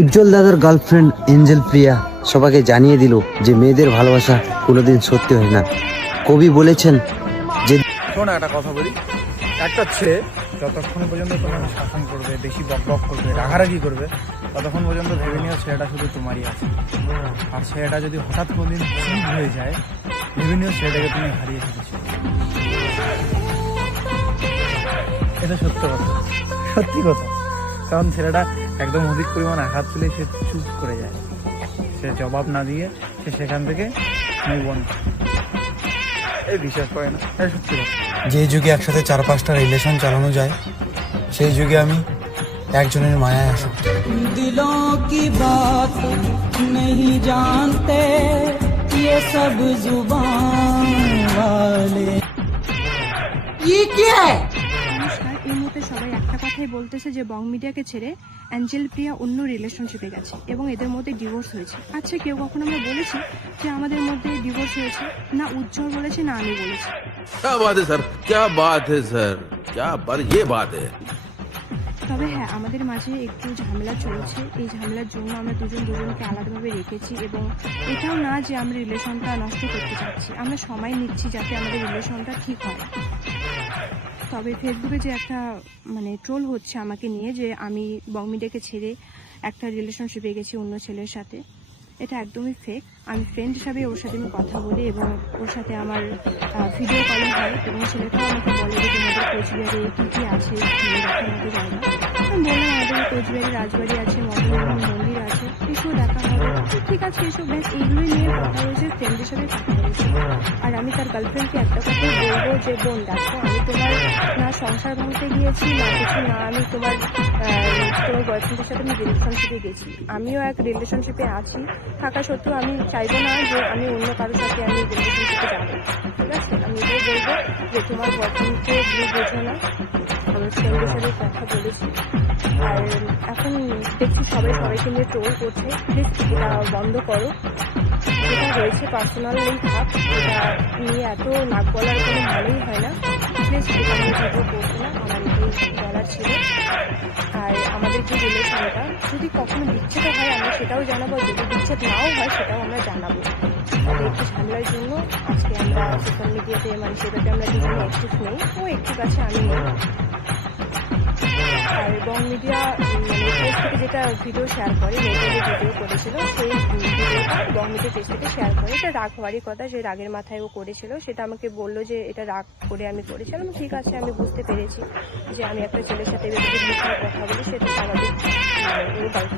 উজ্জ্বল দাদার girlfriend Angel প্রিয়া সবাইকে জানিয়ে দিল যে মেয়েদের ভালোবাসা কোনোদিন সত্যি হয় না। কবি বলেছেন যে শোনো একটা কথা বলি, একটা ছেলে যতক্ষণ পর্যন্ত তোমাকে শাসন করবে, বেশি বকবক করবে, রাগারাগি করবে, ততক্ষণ পর্যন্ত ভেবে নিও ছেলেটা শুধু তোমারই আছে। আর ছেলেটা যদি হঠাৎ কোনোদিন চুপ হয়ে যায়, ভেবে নিও ছেলেটাকে তুমি হারিয়ে ফেলেছো। এটা সত্য কথা, সত্যি কথা। কারণ ছেলেটা একদম অধিক পরিমাণ আঘাত পেলে সে চুপ করে যায়, সে জবাব না দিয়ে সে সেখান থেকে মুভ অন করে। এই বিশ্বাস করে না, এটা সত্যি কথা। যে যুগে একসাথে 4-5টা রিলেশন চালানো যায়, সেই যুগে আমি একজনের মায়ায় আসক্ত। दिलों की बात नहीं जानते ये सब जुबान वाले। ये क्या है? নমস্কার। এই মুহূর্তে সবাই একটা কথাই বলতেছে যে বং মিডিয়াকে ছেড়ে অ্যাঞ্জেল প্রিয়া অন্য রিলেশনশিপে গেছে এবং এদের মধ্যে ডিভোর্স হয়েছে। আচ্ছা, কেউ কখনো আমরা বলেছি যে আমাদের মধ্যে ডিভোর্স হয়েছে? না উজ্জ্বল বলেছে, না আমি বলেছি। क्या बात है सर, क्या बात है सर, क्या बात, ये बात है। তবে হ্যাঁ, আমাদের মাঝে একটু ঝামেলা চলছে। এই ঝামেলার জন্য আমরা দুজনকে আলাদাভাবে রেখেছি এবং এটাও না যে আমরা রিলেশনটা নষ্ট করতে চাচ্ছি, আমরা সময় নিচ্ছি যাতে আমাদের রিলেশনটা ঠিক হয়। তবে ফেসবুকে যে একটা ট্রোল হচ্ছে আমাকে নিয়ে যে আমি বং মিডিয়াকে ছেড়ে একটা রিলেশনশিপে গেছি অন্য ছেলের সাথে, এটা একদমই ফেক। আমি ফ্রেন্ড হিসাবে ওর সাথে আমি কথা বলি এবং ওর সাথে আমার ভিডিও কলিং হয় এবং ছেলেটাও আমাকে বলে যে তোমাদের কোচবিহারে কী কী আছে দেখার মতো জায়গা। আমি বললাম আমাদের কোচবিহারে রাজবাড়ি আছে, মদনমোহন মন্দির আছে, এসব দেখা হবে। ঠিক আছে, এসব ব্যাস এইগুলোই নিয়ে কথা হয়েছে, ফ্রেন্ড হিসাবে কথা হয়েছে। আর আমি তার গার্লফ্রেন্ডকে একটা কথাই বলবো যে বোন দেখো, আমি তোমার না সংসার ভাঙতে গিয়েছি না কিছু, না আমি তোমার বয়ফ্রেন্ডের সাথে আমি রিলেশনশিপে গেছি। আমিও এক রিলেশনশিপে আছি, থাকা সত্ত্বেও আমি চাইবো না যে আমি অন্য কারোর সাথে আমি রিলেশনশিপে যাবো। ঠিক আছে, আমি এটাই বলবো যে তোমার বয়ফ্রেন্ডকে তুমি বোঝো না, আমার ফ্রেন্ড হিসাবে কথা বলেছি। আর এখন দেখছি সবাইকে নিয়ে ট্রোল করছে, প্লিজ এটা বন্ধ করো। যেটা হয়েছে পার্সোনাল থাক, এটা নিয়ে এত নাক বলার কোনো ভালোই হয় না। প্লিজ এটা নিয়ে ভিডিও করবো না, আমার এটাই বলার ছিল। আর আমাদের যে রিলেশনটা যদি কখনো বিচ্ছেদ হয় আমরা সেটাও জানাবো, যদি বিচ্ছেদ নাও হয় সেটাও আমরা জানাবো। তবে একটু ঝামেলার জন্য আজকে আমরা সোশ্যাল মিডিয়াতে সেটাতে আমরা দুজনে অ্যাক্টিভ নেই, ও একটু কাছে আমি নেই। আর বং মিডিয়া পেজ থেকে যেটা ভিডিও শেয়ার করে, মেয়েদের ভিডিও করেছিল, সেই ভিডিওটা বং মিডিয়া পেজ থেকে শেয়ার করে। এটা রাগ হওয়ারই কথা, যে রাগের মাথায় ও করেছিল। সেটা আমাকে বললো যে এটা রাগ করে আমি করেছিলাম। ঠিক আছে, আমি বুঝতে পেরেছি যে আমি একটা ছেলের সাথে এভাবে কথা বলি, সেটা স্বাভাবিক। ওর গার্লফ্রেন্ড